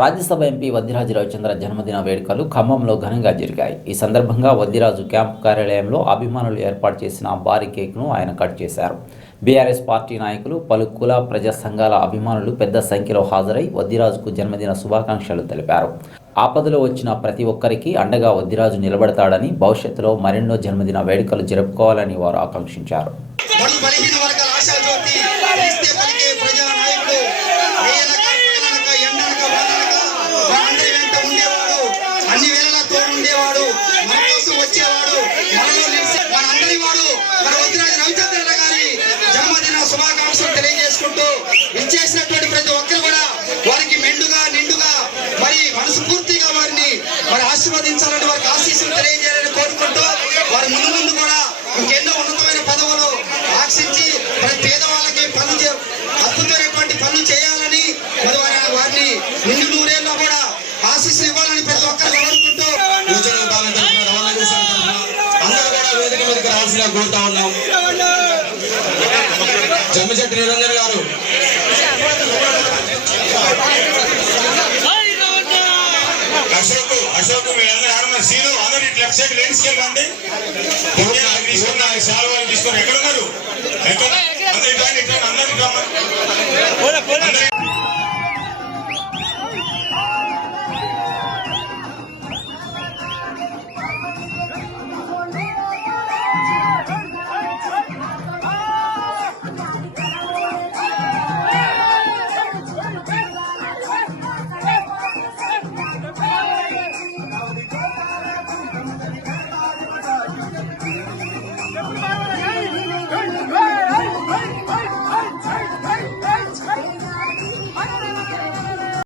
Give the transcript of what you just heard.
Rajya Sabha MP Vaddiraju Ravichandra జన్మదిన వేడుకలు ఖమ్మంలో ఘనంగా జరిగాయి. ఈ సందర్భంగా వద్దిరాజు క్యాంపు కార్యాలయంలో అభిమానులు ఏర్పాటు చేసిన భారీ కేక్ను ఆయన కట్ చేశారు. బీఆర్ఎస్ పార్టీ నాయకులు పలు కుల ప్రజా సంఘాల అభిమానులు పెద్ద సంఖ్యలో హాజరై వద్దిరాజుకు జన్మదిన శుభాకాంక్షలు తెలిపారు. ఆపదలో వచ్చిన ప్రతి ఒక్కరికి అండగా వద్దిరాజు నిలబడతాడని భవిష్యత్తులో మరెన్నో జన్మదిన వేడుకలు జరుపుకోవాలని వారు ఆకాంక్షించారు. వారికి తెలియజేయాలని కోరుకుంటూ వారి ముందు ముందు కూడా ఇంకెన్నో ఉన్నతమైన పదవులు ఆశించి ప్రతి పేదవాళ్ళకి పనులు చే- అద్భుతమైనటువంటి పనులు చేయాలని మరి వారి- వారిని నిండు నూరేళ్ళు కూడా ఆశీస్సులు ఇవ్వాలని ప్రతి ఒక్కరు కోరుకుంటూ యువజన అందరూ కూడా వేదిక మీదకి రావాల్సిన కోరుతా ఉన్నాం. జమ్మిశెట్టి నిరంజన్ గారు. మీరందరూ ఆడున్నారు సీను అందరూ ఇటు లెఫ్ట్ సైడ్ లేడీస్కి వెళ్ళండి ఎవరు నాకు తీసుకొని నాకు తీసుకొని ఎక్కడ ఉన్నారు ఎక్కడ?